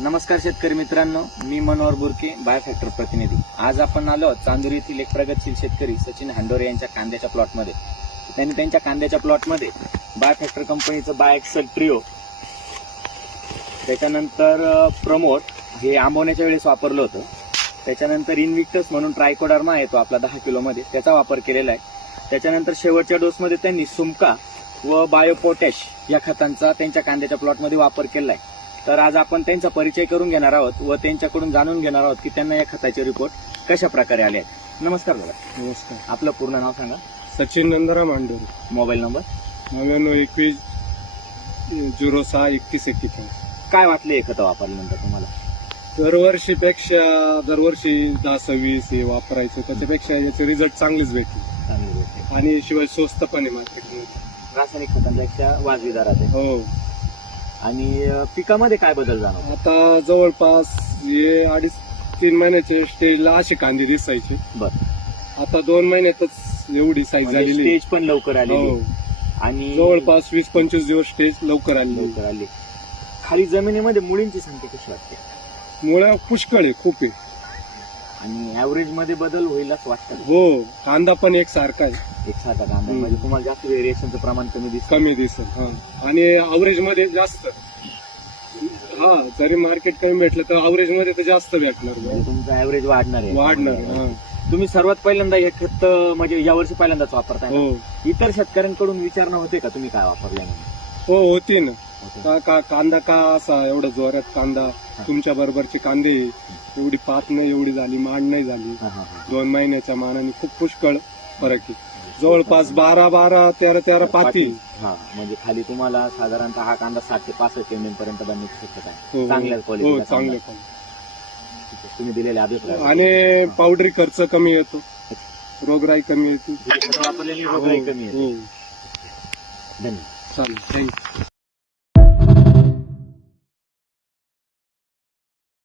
नमस्कार शेतकरी मित्रांनो, मी मनोहर बुरके, बायोफॅक्टर प्रतिनिधी। आज आपण आलो चांदूर येथील एक प्रगतशील शेतकरी सचिन हांडोरे यांच्या कांद्याच्या प्लॉटमध्ये। त्यांनी त्यांच्या कांद्याच्या प्लॉटमध्ये बायोफॅक्टर कंपनीचं बायोएक्सेल ट्रिओ, त्याच्यानंतर प्रमोट हे आंबवण्याच्या वेळेस वापरलं होतं, त्याच्यानंतर इनव्हिक्टस म्हणून ट्रायकोडर्मा येतो आपला 10 किलोमध्ये, त्याचा वापर केलेला आहे। त्याच्यानंतर शेवटच्या डोसमध्ये त्यांनी सुमका व बायोपोटॅश या खतांचा त्यांच्या कांद्याच्या प्लॉटमध्ये वापर केला आहे। तर आज आपण त्यांचा परिचय करून घेणार आहोत व त्यांच्याकडून जाणून घेणार आहोत की त्यांना या खताचे रिपोर्ट कशा प्रकारे आले आहेत। नमस्कार दादा। नमस्कार। आपलं पूर्ण नाव सांगा। सचिन नंदराम हांडोरे। Mobile number 9921 063141। काय वाटले हे खत वापरल्यानंतर तुम्हाला? दरवर्षी 10-20 हे वापरायचं, त्याच्यापेक्षा याचे रिझल्ट चांगलेच भेटले चांगली गोष्ट आहे। आणि शिवाय स्वस्त पण आहे मार्केटमध्ये, रासायनिक खतांपेक्षा वाजवी दरात आहे। हो। आणि पिकामध्ये काय बदल जाणवतो? आता जवळपास हे 2.5-3 महिन्याच्या स्टेजला असे कांदे दिसायचे, बरं आता 2 महिन्यातच एवढी साईज झालेली आहे। स्टेज पण लवकर आली हो। आणि जवळपास 20-25 दिवस स्टेज लवकर आली। खाली जमिनीमध्ये मुळींची संख्या कशी वाटते? मुळा पुष्कळ आहे, खूप आहे। आणि ऍव्हरेज मध्ये बदल होईल असं वाटतं? हो, कांदा पण एकसारखा आहे, एकसारखा कांदा म्हणजे तुम्हाला जास्त व्हेरिएशनचं प्रमाण कमी दिसेल। आणि अवरेज मध्ये जास्त, जरी मार्केट कमी भेटलं तर अवरेज मध्ये तर जास्त भेटणार, म्हणजे तुमचं ऍव्हरेज वाढणार। तुम्ही सर्वात पहिल्यांदा हे खत म्हणजे यावर्षी पहिल्यांदाच वापरताय ना? हो इतर शेतकऱ्यांकडून विचारणं होते का तुम्ही काय वापरल्यानंतर? हो, होती ना। कांदा का असा एवढा जोरात कांदा, तुमच्या बरोबरचे कांदे एवढी पात नाही एवढी झाली, मांड नाही झाली, 2 महिन्याच्या मानाने खूप पुष्कळ फरक आहे। जवळपास 12 13 पाती। म्हणजे खाली तुम्हाला साधारणतः हा कांदा 60 ते 65 एमएम पर्यंत बनण्याची शक्यता आहे। हो, चांगल्या क्वालिटी चांगले तुम्ही दिलेले अभिप्राय। आणि पावडरी खर्च कमी येतो, रोगराई कमी येते, वापरलेली रोगराई कमी येते। हो। धन्यवाद। चालेल, थँक्यू।